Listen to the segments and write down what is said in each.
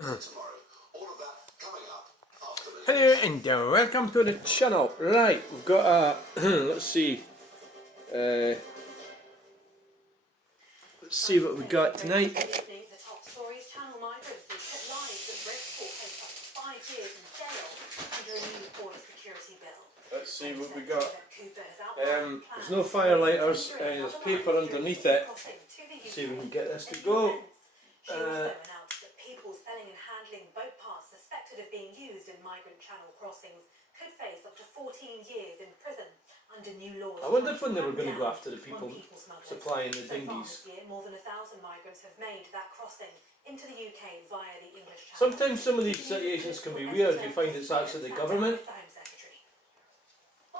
Hello and welcome to the channel. Right, we've got a let's see what we got tonight. The top stories: Channel migrants put lives at risk for face up to 5 years in jail under a new border security bill. Let's see what we got. There's no firelighters. There's paper underneath it. See if we can get this to go. She also announced that people selling and handling boat parts suspected of being used in migrant channel crossings could face up to 14 years in prison under new laws. I wonder when they were going to go after the people supplying the dinghies. This year, more than 1,000 migrants have made that crossing into the UK via the English Channel. Sometimes some of these situations can be weird. You find it's actually the government.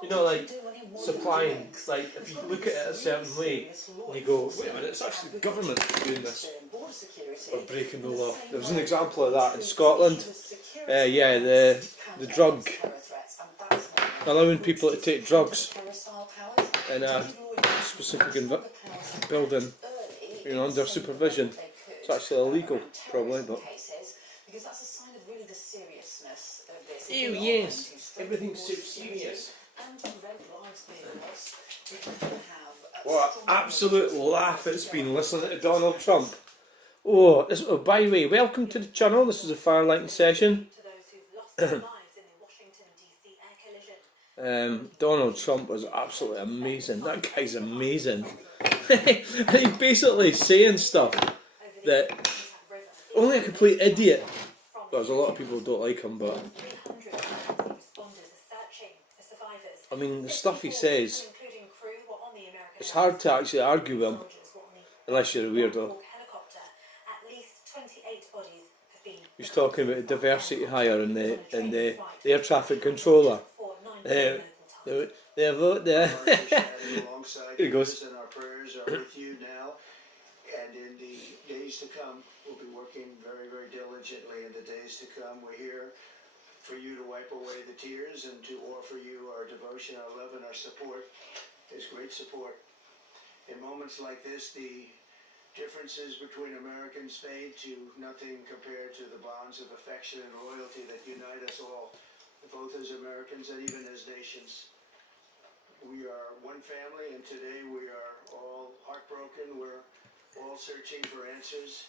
You know, like supplying, like if you look at it a certain way and you go, wait a minute, it's actually the government doing this or breaking the law. There was an example of that in Scotland. The drug, allowing people to take drugs in a specific building, under supervision. It's actually illegal, probably, but. Ew, yes, everything's so serious. What an absolute laugh it's been listening to Donald Trump. Oh, by the way, welcome to the channel. This is a firelighting session. Donald Trump was absolutely amazing. That guy's amazing. He's basically saying stuff that only a complete idiot. There's a lot of people who don't like him, but I mean, the stuff he says, it's hard to actually argue with him, unless you're a weirdo. He's talking about the diversity hire and the air traffic controller. There he goes. And our prayers are with you now, and in the days to come, we'll be working very, very diligently in the days to come. We're here for you to wipe away the tears and to offer you our devotion, our love, and our support. There's great support. In moments like this, the differences between Americans fade to nothing compared to the bonds of affection and loyalty that unite us all, both as Americans and even as nations. We are one family, and today we are all heartbroken. We're all searching for answers.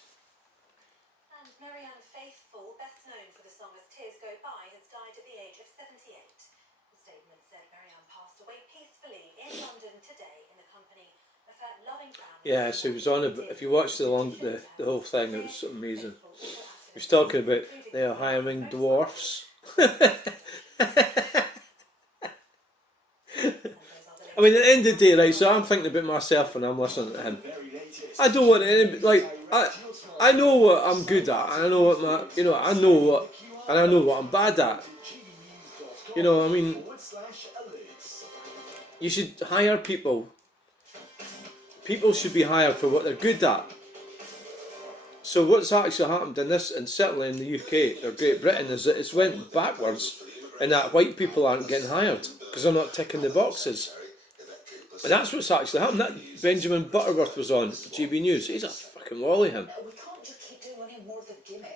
And Marianne Faithfull, best known for the song As Tears Go By, has died at the age of 78. The statement said Marianne passed away peacefully in London today in the company of her loving family. Yeah, so he was on if you watch the whole thing, it was amazing. He was talking about they are hiring dwarfs. I mean, at the end of the day, right, so I'm thinking about myself when I'm listening to him. I don't want any, like, I know what I'm good at, and I know what I know what I'm bad at. I mean, you should hire people. People should be hired for what they're good at. So what's actually happened in this, and certainly in the UK or Great Britain, is that it's went backwards, and that white people aren't getting hired because they're not ticking the boxes. And that's what's actually happened. That Benjamin Butterworth was on GB News. He's a fucking lolly, him.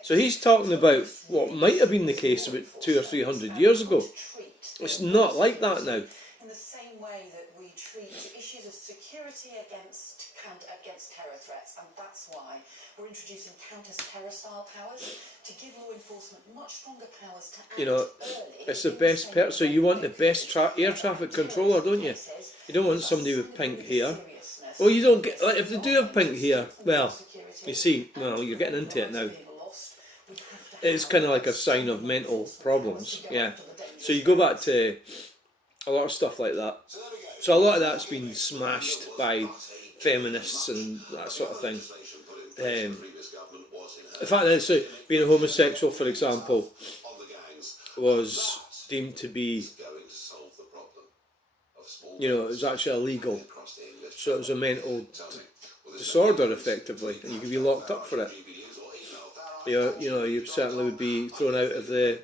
So he's talking about what might have been the case about 200 or 300 years ago. It's not like that now. In the same way that we treat issues of security against terror threats, and that's why we're introducing counter-terror style powers to give law enforcement much stronger powers to act early. It's the best so you want the best air traffic controller, don't you? You don't want somebody with pink hair. Well, you don't get, like, if they do have pink hair, well, you see, you're getting into it now. It's kind of like a sign of mental problems, yeah. So you go back to a lot of stuff like that. So a lot of that's been smashed by feminists and that sort of thing. The fact that being a homosexual, for example, was deemed to be, it was actually illegal. So it was a mental disorder, effectively, and you could be locked up for it. You certainly would be thrown out of the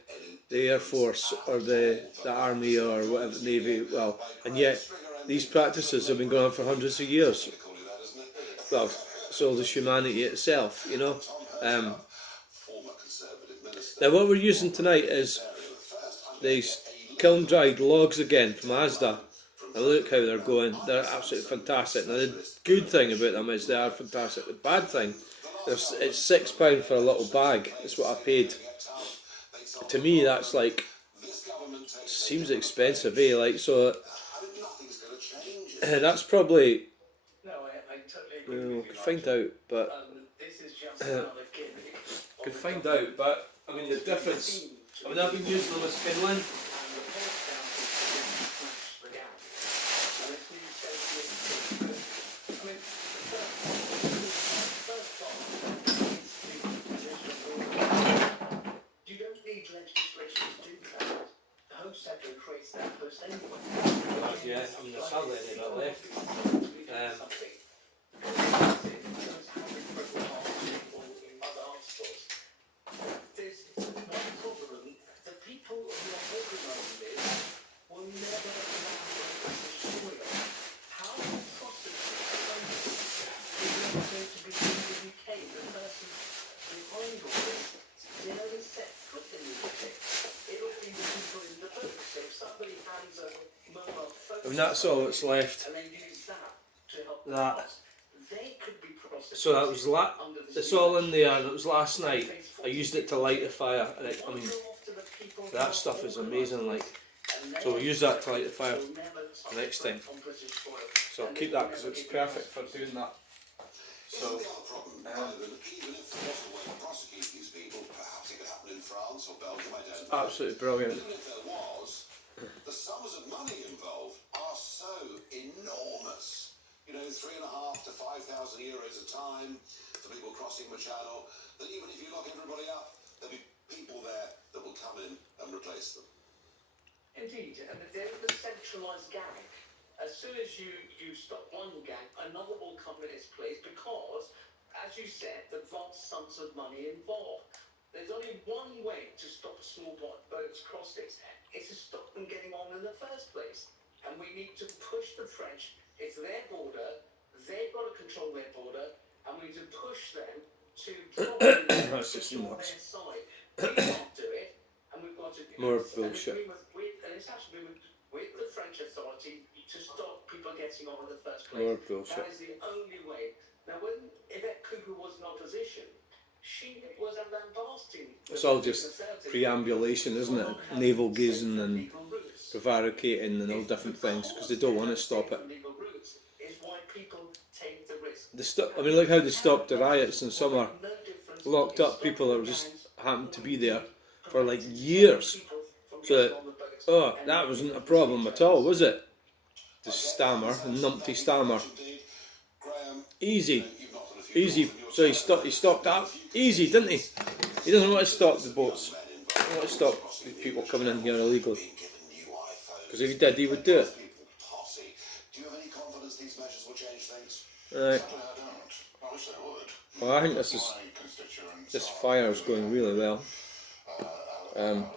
Air Force or the Army or whatever, Navy. Well, and yet these practices have been going on for hundreds of years. Well, so does humanity itself, Now what we're using tonight is these kiln dried logs again from Asda. And look how they're going. They're absolutely fantastic. Now the good thing about them is they are fantastic. The bad thing, it's £6 for a little bag. That's what I paid. To me, that's like, seems expensive, eh? Like, so that's probably, could find out, but could find out. But I mean the difference. I mean I've been using them as kindling. Yeah, I mean, there's hardly any of it left. There's one problem. The people who are organising this will never allow the destroyer. How possibly is it going to be in the UK? The person behind all this, they only set foot in the UK. It'll be the people in the book. So if somebody hands a mobile phone, I mean that's all that's left. and they use that to help That. them, they could be prosecuted. So that was it's all in there. That was last night. I used it to light the fire, and I mean that stuff is amazing. Like, so we'll use that to light the fire next time. So I'll keep that because it's perfect for doing that. So. Absolutely brilliant. Even if there was, the sums of money involved are so enormous. You know, €3,500 to €5,000 a time for people crossing the channel. That even if you lock everybody up, there'll be people there that will come in and replace them. Indeed, and there's the centralised gang. As soon as you stop one gang, another will come in its place because, as you said, the vast sums of money involved. There's only one way to stop small boats crossing. It's to stop them getting on in the first place. And we need to push the French. It's their border. They've got to control their border. And we need to push them to probably That's just control nuts. their side. We can't do it. And we've got to More bullshit. and it's actually with the French authority to stop people getting on in the first place. More bullshit. That is the only way. Now, when Yvette Cooper was in opposition, she was a lambasting. It's all just preambulation, isn't it? Navel gazing and prevaricating and all different things because they don't want to stop it. I mean, look how they stopped the riots in summer. Locked up people that just happened to be there for like years. So, that wasn't a problem at all, was it? The stammer, the numpty stammer. Easy. Easy. So he stopped that easy, didn't he? He doesn't want to stop the boats. He doesn't want to stop people coming in here illegally. Because if he did, he would do it. Do you have any confidence these measures will change things? Right. I don't. I wish they would. Well, I think this fire is going really well. We don't know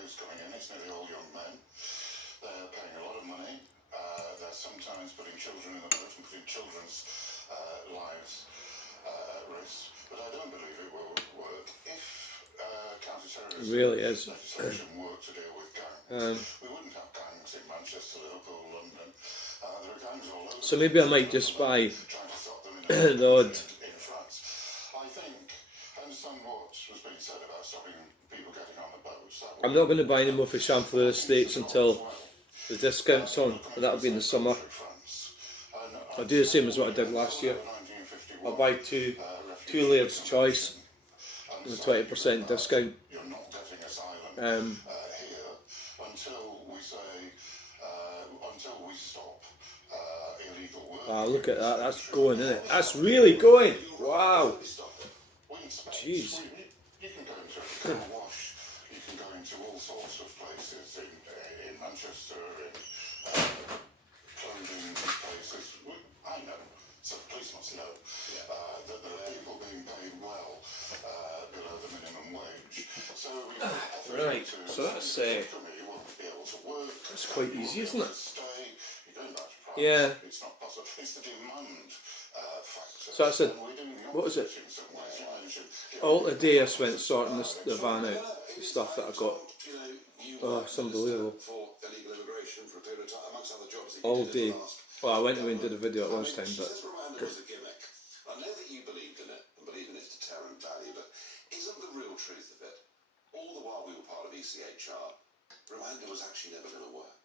who's coming in. It's nearly all young men. They're paying a lot of money. They're sometimes putting children in the boat and putting children's lives at risk. But I don't believe it will work if counter-terrorism It really is. legislation worked to deal with gangs. We wouldn't have gangs in Manchester, Liverpool, London. There are gangs all over. So maybe I might just buy Trying to stop them in the odd. in France. I think, I understand what was being said about stopping people getting on the boats. That I'm not going to buy any more for Chamfleur Estates until the discount's on, and that'll be in the summer. I'll do the same as what I did last year. I'll buy two layers choice with a 20% discount. you're not getting asylum here until we say, until we stop illegal work. Look at that, that's going, isn't it? That's really going! Wow! Jeez. You can go into a car wash, you can go into all sorts of places in Manchester, in clothing places. I know, so the police must know that there are people being paid well below the minimum wage. So we Right, so that's you won't be able to work. that's quite easy, isn't it? Stay, you're going back to private. Yeah. It's not possible. It's the demand factor. So I said, And we're doing the what was it? opposite in some ways. You mentioned all today I spent sorting the van out, the stuff that I got. Oh, it's unbelievable. For illegal immigration for a period of time, amongst other jobs that you All did in day. the last. Well, I went away and did a video at lunchtime, She but says Rwanda was a gimmick. I know that you believed in it and believe in its deterrent value, but isn't the real truth of it, all the while we were part of ECHR, Rwanda was actually never going to work?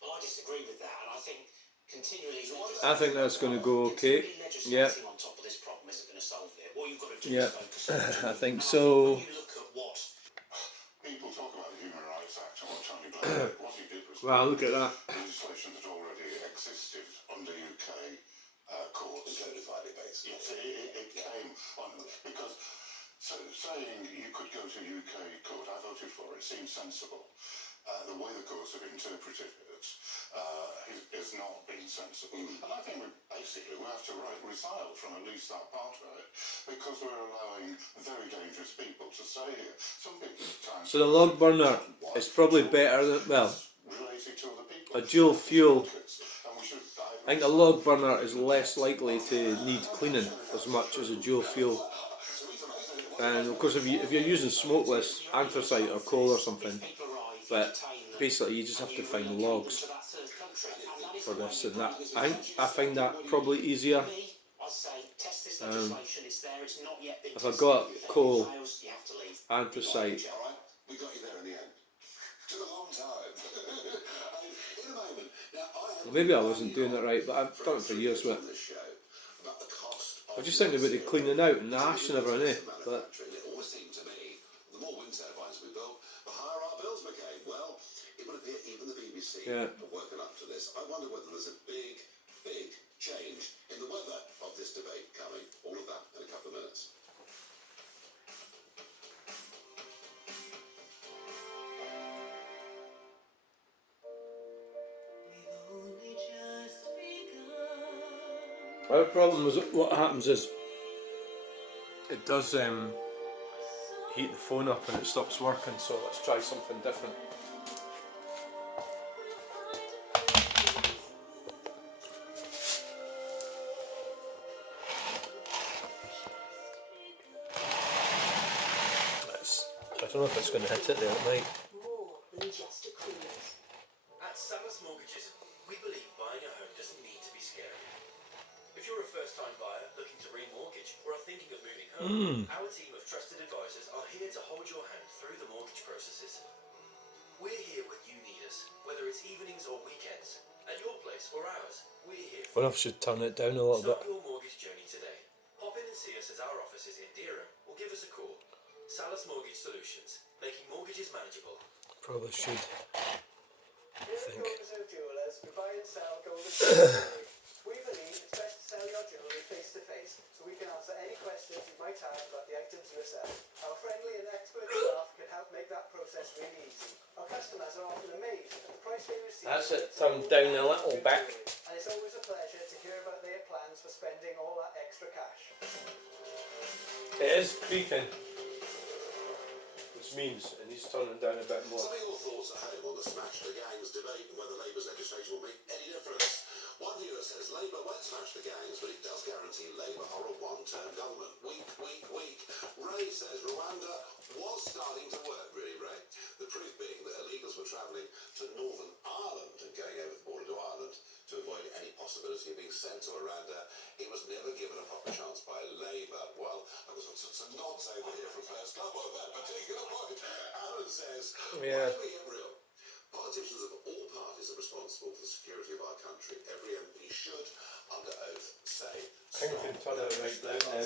Well, I disagree with that, and I think continually. I think that's going to go okay. Yeah. On top of this problem isn't going to solve it. What you've got to do Yeah, is focus on I think so. When you look at what People talk about the Human Rights Act and what Tony Blair did. What he did was Wow, look at that. legislation that already existed under UK courts. Codified it basically. Yes, it came on because saying you could go to UK court, I voted for it, seems sensible. The way the courts have interpreted it has not been sensible. And I think we have to resile from at least that part of it because we're allowing very dangerous people to stay here. Some people at times. So the log burner is probably better than, well, Related to other people. a dual fuel. And we should I think a log burner is less likely to need cleaning as much as a dual fuel. And of course, if you're using smokeless anthracite or coal or something, but basically you just have to find logs for this and that. I find that probably easier. If I got coal, anthracite, All right, we got you there in the end. Took a long time. In a moment. Now, maybe I wasn't doing it right, but I've done it for years with it. about the cost I was just thinking about the cleaning out and the ash and everything, eh? But it always seemed to me, the more wind turbines we built, the higher our bills became. Well, it would appear even the BBC Yeah. are working up to this. I wonder whether there's a big change in the weather of this debate coming. All of that in a couple of minutes. our problem is what happens is it does heat the phone up and it stops working, so let's try something different. I don't know if it's going to hit it there, it might. More than just a cruise. At Salas Mortgages, we believe buying a home doesn't need to be scary. If you're a first-time buyer looking to remortgage or are thinking of moving home, our team of trusted advisors are here to hold your hand through the mortgage processes. We're here when you need us, whether it's evenings or weekends, at your place or ours. We're here for What if I should turn it down a little bit? Start your mortgage journey today. Pop in and see us at our offices in Dereham or give us a call. Salas Mortgage Solutions, making mortgages manageable. Probably should. I think. Jewelers, we buy and sell gold and jewelry. We believe it's best to sell your jewelry face to face, so we can answer any questions you might have about the items yourself. Our friendly and expert staff can help make that process really easy. Our customers are often amazed at the price they receive. That's it, turned down a little bit. And it's always a pleasure to hear about their plans for spending all that extra cash. It is creaking, which means it needs turning down a bit more. Some of your thoughts at home on the Smash the Gangs debate and whether Labour's legislation will make any difference. One viewer says Labour won't smash the gangs, but it does guarantee Labour are a one-term government. Weak. Ray says Rwanda was starting to work, really, Ray. The proof being that illegals were travelling to Northern Ireland and going over the border to Ireland to avoid any possibility of being sent to Rwanda. It was never given a proper chance by Labour. Well, there was some nods over here from First Club on that particular point. Alan says, Yeah. why do we get real? Politicians of all parties are responsible for the security of our country. Every MP should, under oath, say. I think we can turn it right down now.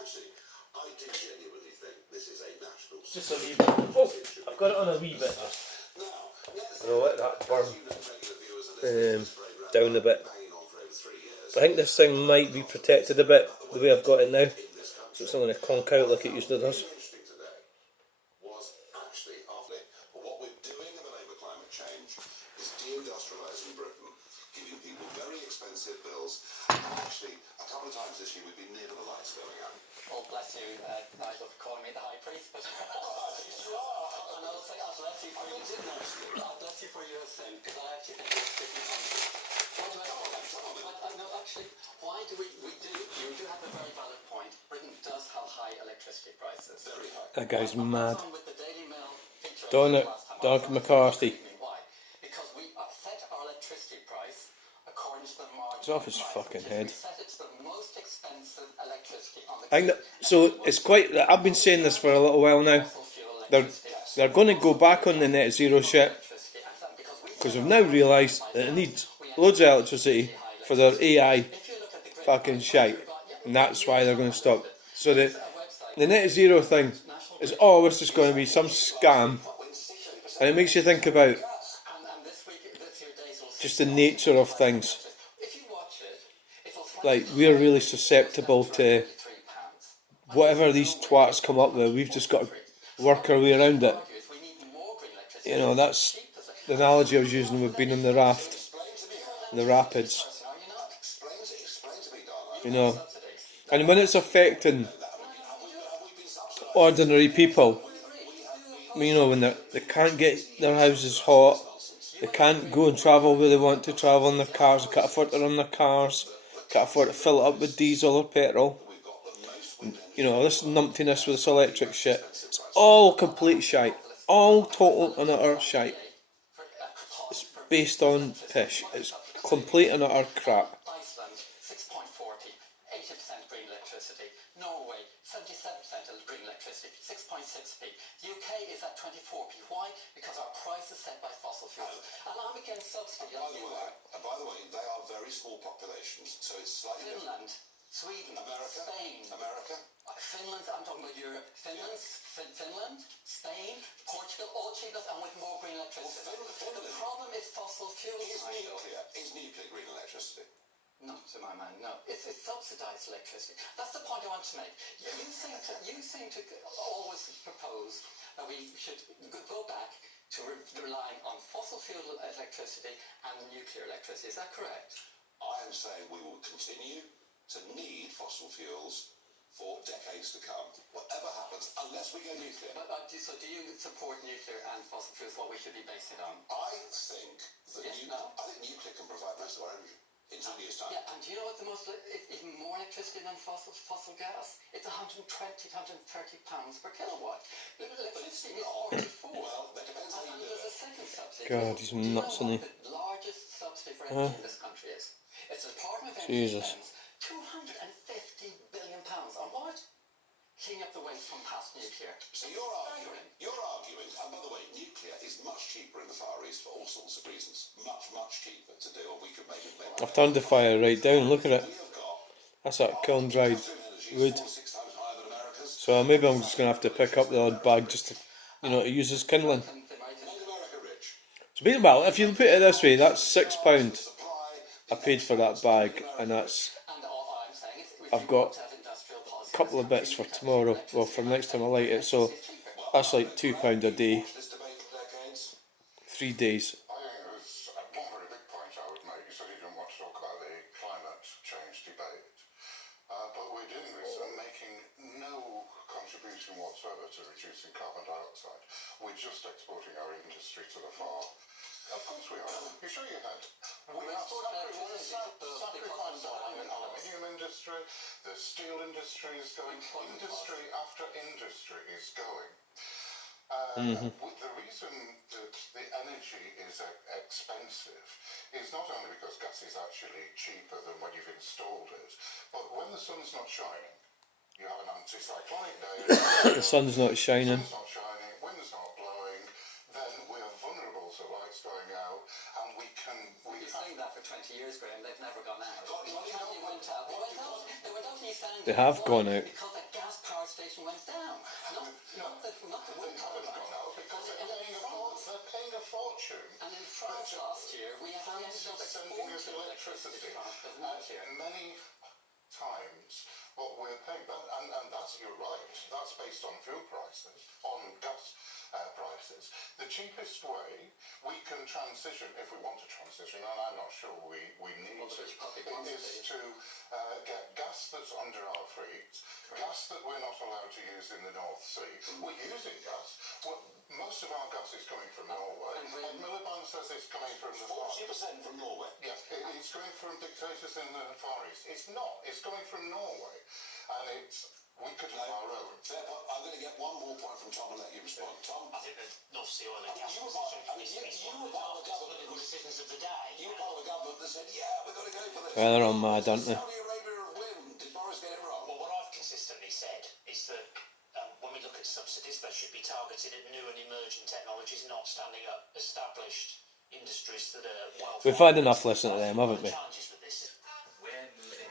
Actually, I do genuinely think this is a national. Just a wee bit. Oh, I've got it on a wee bit. Now, I'll let that burn regular viewers are listening to this program down a bit. banging on for over 3 years. I think this thing might be protected a bit the way I've got it now, In this country, so it's not going to conk out like it usually does. interesting today was actually after what we're doing in the Labour climate change is deindustrialising Britain, giving people very expensive bills, and actually a couple of times this year we've been near to the lights going out. Oh, bless you, Nigel, for calling me the high priest, but and I'll say, I'll bless you for your I'll bless you for your sin, because I actually think it's pretty funny. No, actually, why do we do, you do have a very valid point. Britain does have high electricity electricity prices. Very high. That guy's mad. On with the Daily Mail feature Donald last time. Doug McCarthy. Why? Because we set our electricity price according to the margin. It's off his price, fucking which is head. We set it to the most expensive electricity on the I think that, so it's quite. I've been saying this for a little while now. fossil fuel They're electricity. they're going to go back on the net zero shit because we've now realised that it needs loads of electricity for their AI fucking shite, and that's why they're going to stop. So the net zero thing is always just going to be some scam, and it makes you think about just the nature of things. Like, we're really susceptible to whatever these twats come up with. We've just got to work our way around it. You know, that's the analogy I was using with being in the raft, in the rapids. You know, and when it's affecting ordinary people, you know, when they can't get their houses hot, they can't go and travel where they want to travel in their cars, they can't afford to run their cars, can't afford to fill it up with diesel or petrol. You know, this numptiness with this electric shit, it's all complete shite. All total and utter shite. It's based on pish. It's complete and utter crap. Iceland, 6.40, 80% green electricity. Norway, 77% of green electricity, 6.6p. UK is at 24p. Why? Because our price is set by fossil fuels. And I'm against subsidy. By the way, they are very small populations, so it's slightly Finland, Sweden, America, Spain, Finland, I'm talking about Europe. Finland, Spain, Portugal, all cheapest and with more green electricity. The problem is fossil fuels. Is nuclear green electricity? Not to my mind, no. It's subsidised electricity. That's the point I want to make. You seem to always propose that we should go back to relying on fossil fuel electricity and nuclear electricity. Is that correct? I am saying we will continue to need fossil fuels for decades to come. Whatever happens, unless we go nuclear. So do you support nuclear and fossil fuels, what we should be basing it on? I think that Yes, no? I think nuclear can provide most of our energy in 2 years' time. Yeah, and do you know what it's even more electricity than fossil gas? It's 120, 130 pounds per kilowatt. Electricity is 44. Well, that depends how you do There's a it. second subsidy. God, he's nuts, isn't he? The largest subsidy for energy in this country is. It's the Department of Energy Jesus. spends £250 billion on what? Cleaning up the waste from past nuclear. So you're arguing, and by the way, nuclear is much cheaper in the Far East for all sorts of reasons. Much, much cheaper to do, and we could make it. I've turned the fire right down, look at it. We have got That's that kiln dried wood. 4 to 6 times higher than America's. So maybe I'm just going to have to pick up the odd bag just to, you know, to use as kindling. And they might Made America rich. So, well, if you put it this way, that's £6 Supply. I paid for that bag, and that's, And all I'm saying is if I've you got want to have industrial policy, a couple of bits for tomorrow, well, for next time I light it, so that's like £2 a day, This debate for decades. 3 days. I think there's one very big point I would make. You said you didn't want to talk about the climate change debate, but we're doing this and making no contribution whatsoever to reducing carbon dioxide. We're just exporting our industry to the far. Of course we are. You sure you had? We are sacrificing the aluminium industry, the steel industry is going, industry after industry is going. The reason that the energy is expensive is not only because gas is actually cheaper than when you've installed it, but when the sun's not shining, you have an anticyclonic day, The sun's not shining. sun's not shining, wind's not blowing, then we're vulnerable to lights going out, and we You've been saying that for 20 years, Graham. They've never gone out. They went out. They went out in East Anglia. They have gone out. Because the gas power station went down. Not the wind power haven't gone out because they're paying a fortune. And in France last year, we ended up Sending us exporting electricity from nuclear. many times what we're paying, and that's, you're right, that's based on fuel prices, on gas prices. The cheapest way we can transition, if we want to transition, and I'm not sure we need to, is to get gas that's under our feet, gas that we're not allowed to use in the North Sea. We're using gas. Well, most of our gas is coming from Norway. Ed Miliband says it's coming from the 40% from Norway. Yeah, it's coming from dictators in the Far East. It's not. It's coming from Norway, and it's We could far over. Fair point. I'm going to get one more point from Tom and let you respond. Tom? I think the North Sea oil and gas You were decision part, is you one were of the part of the darkest government. political decisions of the day. You were part of the government that said, yeah, we've got to go for this. Well, they're all mad, aren't they? Saudi Arabia of wind. Did Boris get it wrong? Well, what I've consistently said is that when we look at subsidies, they should be targeted at new and emerging technologies, not standing up established industries that are well. We've had enough listening to them, haven't we? Challenges with this.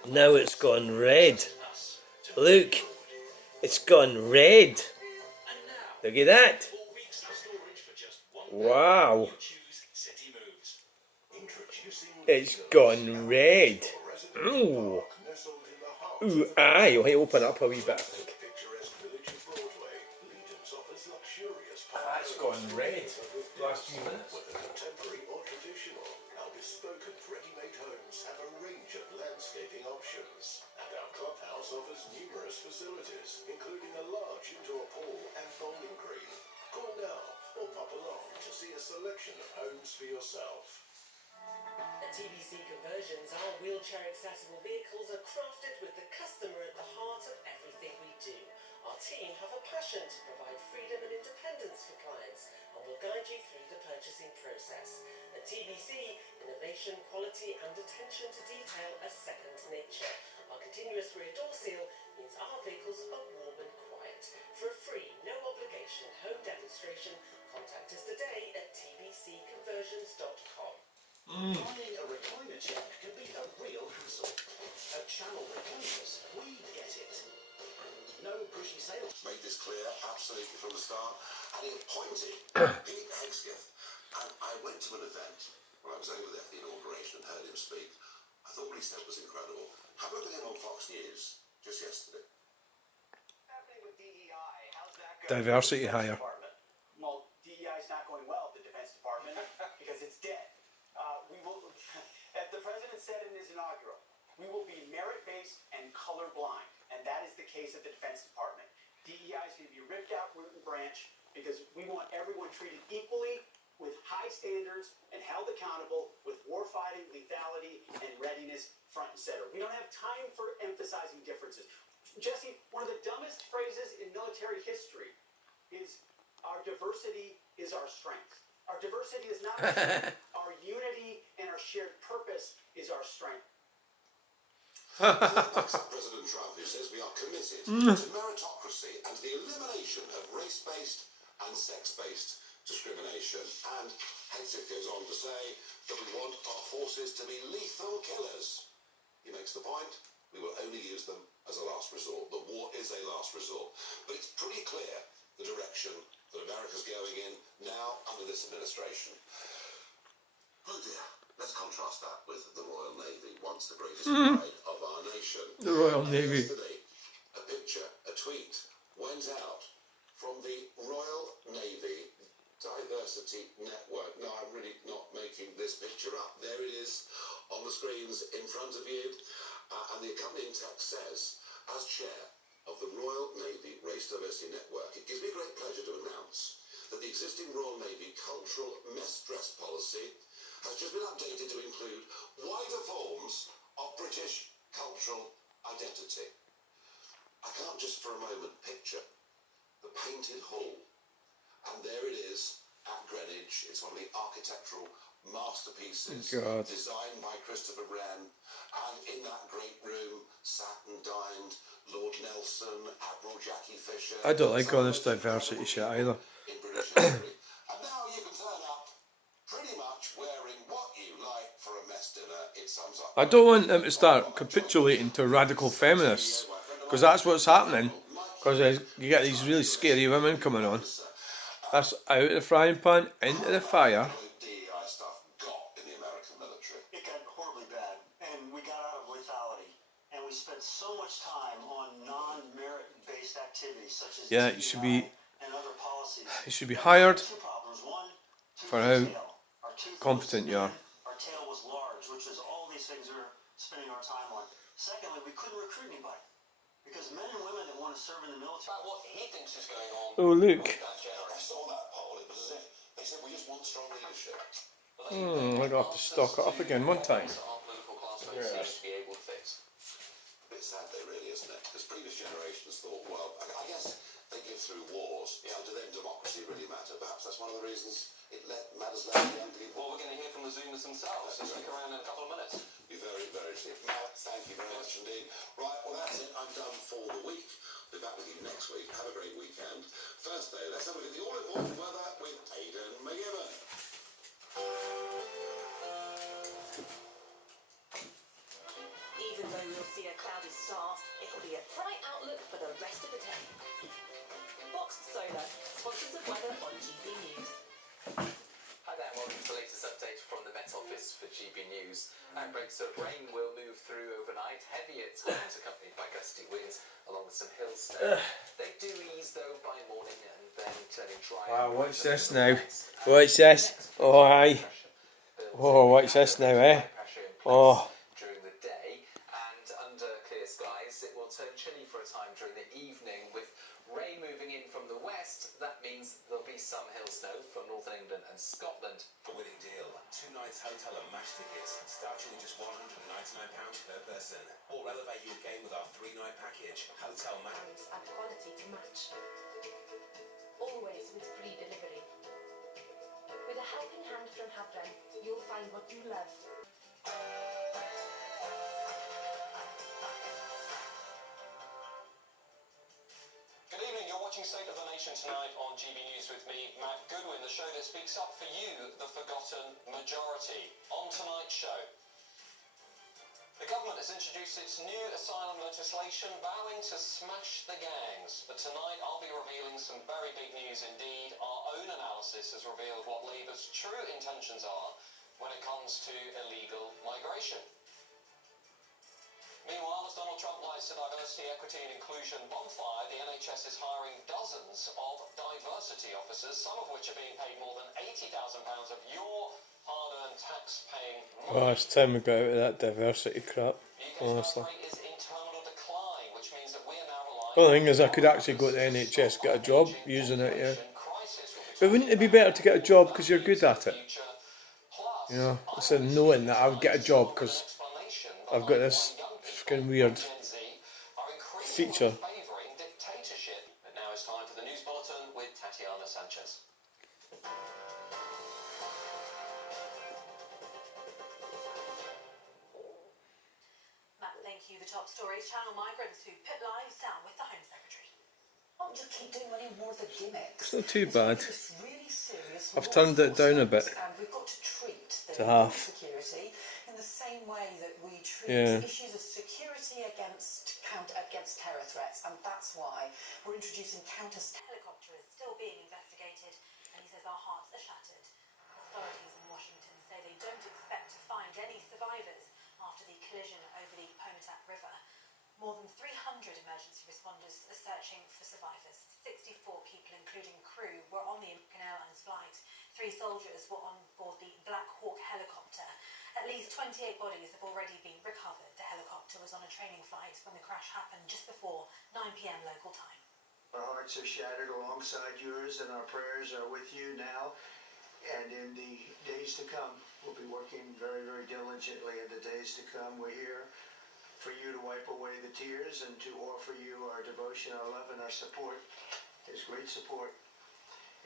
Now it's gone red. Look, it's gone red. Look at that. Wow. It's gone red. Ooh. Ooh, aye. You'll open up a wee bit, I think. That's gone red. Last few minutes. Whether contemporary or traditional, our bespoke and ready-made homes have a range of landscaping options. And our clubhouse offers numerous facilities, including a large indoor pool and bowling green. Call now or pop along to see a selection of homes for yourself. At TBC Conversions, our wheelchair-accessible vehicles are crafted with the customer at the heart of everything we do. Our team have a passion to provide freedom and independence for clients and will guide you through the purchasing process. At TBC, innovation, quality and attention to detail are second nature. Our continuous rear door seal means our vehicles are warm and quiet. For a free, no obligation home demonstration, contact us today at tbcconversions.com. Buying a recliner chair can be a real hassle. At Channel Recliners, we get it. No pushy sales. Made this clear absolutely from the start, and he appointed Pete Hegseth. And I went to an event when I was over there for the inauguration and heard him speak. I thought what he said was incredible. Have a look at him on Fox News just yesterday. Happening with DEI, how's that going? Diversity hire. Well, DEI is not going well at the Defense Department because it's dead. As the president said in his inaugural, we will be merit-based and colorblind, and that is the case at the Defense Department. DEI is going to be ripped out root and branch because we want everyone treated equally with high standards and held accountable with warfighting, lethality, and readiness front and center. We don't have time for emphasizing differences. Jesse, one of the dumbest phrases in military history is our diversity is our strength. Our diversity is not our strength. Our unity and our shared purpose is our strength. President Trump, who says we are committed to meritocracy and the elimination of race-based and sex-based discrimination. And Hegseth goes on to say that we want our forces to be lethal killers. He makes the point, we will only use them as a last resort. The war is a last resort. But it's pretty clear the direction that America's going in now under this administration. Oh dear. Let's contrast that with the Royal Navy, once the greatest pride of our nation. The Royal Navy. Yesterday, a picture, a tweet went out from the Royal Navy Diversity Network. Now, I'm really not making this picture up. There it is on the screens in front of you. And the accompanying text says, as chair of the Royal Navy Race Diversity Network, it gives me great pleasure to announce that the existing Royal Navy cultural mess dress policy has just been updated to include wider forms of British cultural identity. I can't just for a moment picture the painted hall, and there it is at Greenwich. It's one of the architectural masterpieces designed by Christopher Wren, and in that great room sat and dined Lord Nelson, Admiral Jackie Fisher. I don't like all this diversity shit either. In British history. And now you can turn up pretty much wearing what you like for a mess dinner. It sums up. I don't want them to start capitulating to radical feminists, because that's what's happening. Because you get these really scary women coming on. That's out of the frying pan, into the fire. DEI stuff got in the American military. It got horribly bad, and we got out of lethality. And we spent so much time on non-merit-based activities such as Yeah, you should be. and other policies. You should be hired Two problems. One, for how competent you are. Our tail was large, which is all these things we're spending our time on. Secondly, we couldn't recruit anybody because men and women that want to serve in the military. What he thinks is going on. Oh, look. I saw that poll. It was as if they said we just want strong leadership. I'm going to have to stock it up again one time. Our political class don't seem to be able to fix. A bit sad, though, really, isn't it? Because previous generations thought through wars. So to them, democracy really matter. Perhaps that's one of the reasons it matters less to young people. Well, we're going to hear from the Zoomers themselves, so stick around in a couple of minutes. Be very, very interesting. Matt, thank you very much indeed. Right, well that's it. I'm done for the week. Be back with you next week. Have a great weekend. First day, let's have a look at the all-important weather with Aidan McGibbon. Even though we'll see a cloudy start, it'll be a bright outlook for the rest of the day. Box Solar, sponsors of weather on GB News. Hi there, and welcome to the latest update from the Met Office for GB News. Outbreaks of rain will move through overnight, heavy at times accompanied by gusty winds, along with some hail snow. They do ease though by morning and then turning dry. Wow, what's this now? What's this? Oh, aye. Oh, what's this now, eh? Oh. During the day, and under clear skies, it will turn chilly for a time during the evening with rain moving in from the west. That means there'll be some hail snow from northern England and Scotland. A winning deal. 2 nights hotel and match tickets starting at just £199 per person. Or elevate your game with our 3-night package. Hotel match. And quality to match. Always with free delivery. With a helping hand from Havren, you'll find what you love. Good evening, you're watching State of the Nation tonight on GB News with me, Matt Goodwin, the show that speaks up for you, the forgotten majority. On tonight's show, the government has introduced its new asylum legislation, vowing to smash the gangs. But tonight I'll be revealing some very big news indeed. Our own analysis has revealed what Labour's true intentions are when it comes to illegal migration. Meanwhile, as Donald Trump lights the diversity, equity and inclusion bonfire, the NHS is hiring dozens of diversity officers, some of which are being paid more than £80,000 of your hard-earned tax-paying money. Oh, it's time we got out of that diversity crap, honestly. Is in terminal decline, which means that we are now relying The only thing is I could actually go to the NHS, get a job using it, yeah. But wouldn't it be better to get a job because you're good at it? You know, instead of knowing that I would get a job because I've got this fucking weird feature. favouring dictatorship. But now it's time for the news bulletin with Tatiana Sanchez. Matt, thank you. The top stories: Channel migrants who put lives down with the Home Secretary. Not just keep doing any more of the gimmicks. It's not too bad. It's really serious. I've turned it down a bit. And we've got to treat the To half. security in the same way that we treat Yeah. issues of security against terror threats, and that's why we're introducing The helicopter is still being investigated, and he says our hearts are shattered. Authorities in Washington say they don't expect to find any survivors after the collision over the Potomac River. More than 300 emergency responders are searching for survivors. 64 people, including crew, were on the American Airlines flight. 3 soldiers were on board the Black Hawk helicopter. At least 28 bodies have already been recovered. The helicopter was on a training flight when the crash happened just before 9 p.m. local time. Our hearts are shattered alongside yours, and our prayers are with you now. And in the days to come, we'll be working very, very diligently. In the days to come, we're here for you to wipe away the tears and to offer you our devotion, our love, and our support. There's great support.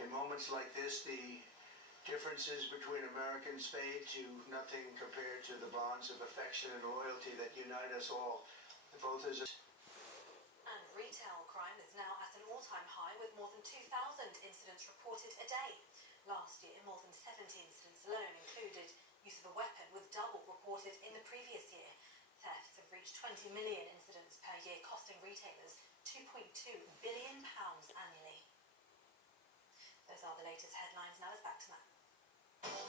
In moments like this, the differences between Americans fade to nothing compared to the bonds of affection and loyalty that unite us all. Both as a And retail crime is now at an all-time high, with more than 2,000 incidents reported a day. Last year, more than 70 incidents alone included use of a weapon, with double reported in the previous year. Thefts have reached 20 million incidents per year, costing retailers £2.2 billion annually. Those are the latest headlines. Now it's back to Matt.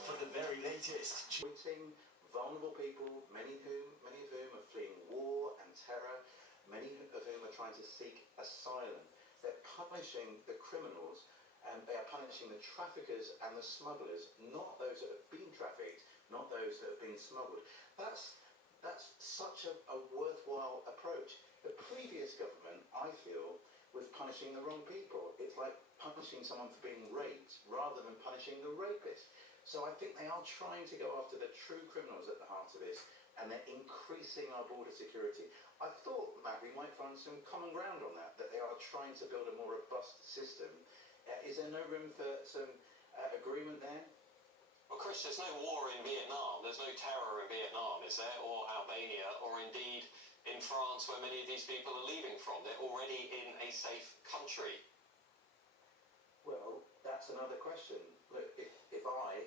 For the very latest. Exploiting vulnerable people, many of whom are fleeing war and terror, many of whom are trying to seek asylum. They're punishing the criminals, and they are punishing the traffickers and the smugglers, not those that have been trafficked, not those that have been smuggled. That's such a worthwhile approach. The previous government, I feel, was punishing the wrong people. It's like punishing someone for being raped rather than punishing the rapist. So I think they are trying to go after the true criminals at the heart of this, and they're increasing our border security. I thought, Matt, we might find some common ground on that they are trying to build a more robust system. Is there no room for some agreement there? Well, Chris, there's no war in Vietnam, there's no terror in Vietnam, is there? Or Albania, or indeed in France, where many of these people are leaving from. They're already in a safe country. Well, that's another question. Look, if I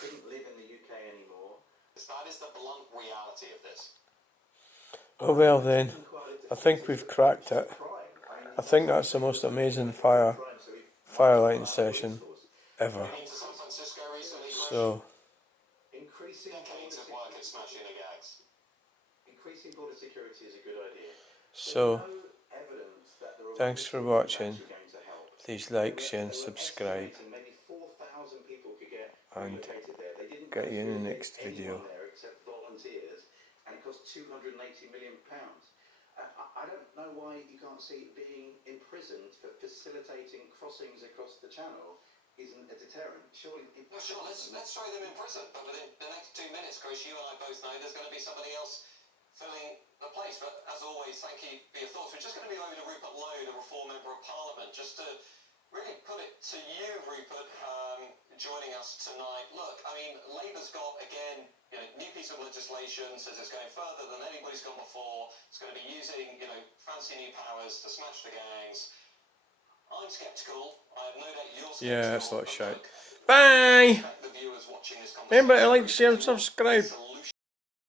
couldn't live in the UK anymore... That is the blunt reality of this. Oh well then, I think we've cracked it. I think that's the most amazing firelighting session ever. So, Decades of work at smashing the gags. Increasing border security is a good idea. so thanks for watching. Please like, share and subscribe. And get you in the next video. Except volunteers, and it costs £280 million. I don't know why you can't see being imprisoned for facilitating crossings across the channel isn't a deterrent. Surely. No, sure, let's throw them in prison. But within the next 2 minutes, Chris, you and I both know there's going to be somebody else filling the place. But as always, thank you for your thoughts. We're just going to be over to Rupert Lowe, the Reform Member of Parliament, just to really put it to you, Rupert, joining us tonight. Look, I mean, Labour's got, again, new piece of legislation, says it's going further than anybody's gone before. It's going to be using, fancy new powers to smash the gangs. I'm sceptical. I have no doubt you're sceptical. Yeah, that's a lot of shite. Bye! Remember to like, share and subscribe.